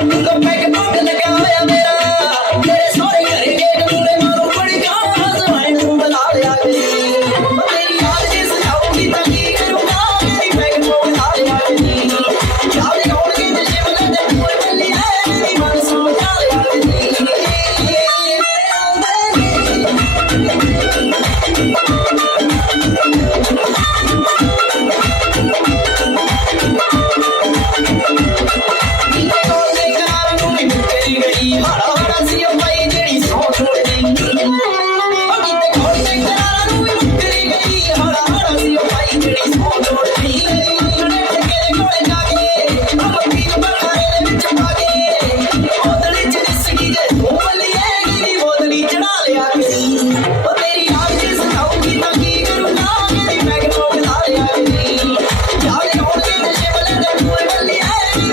You can make it Thank you.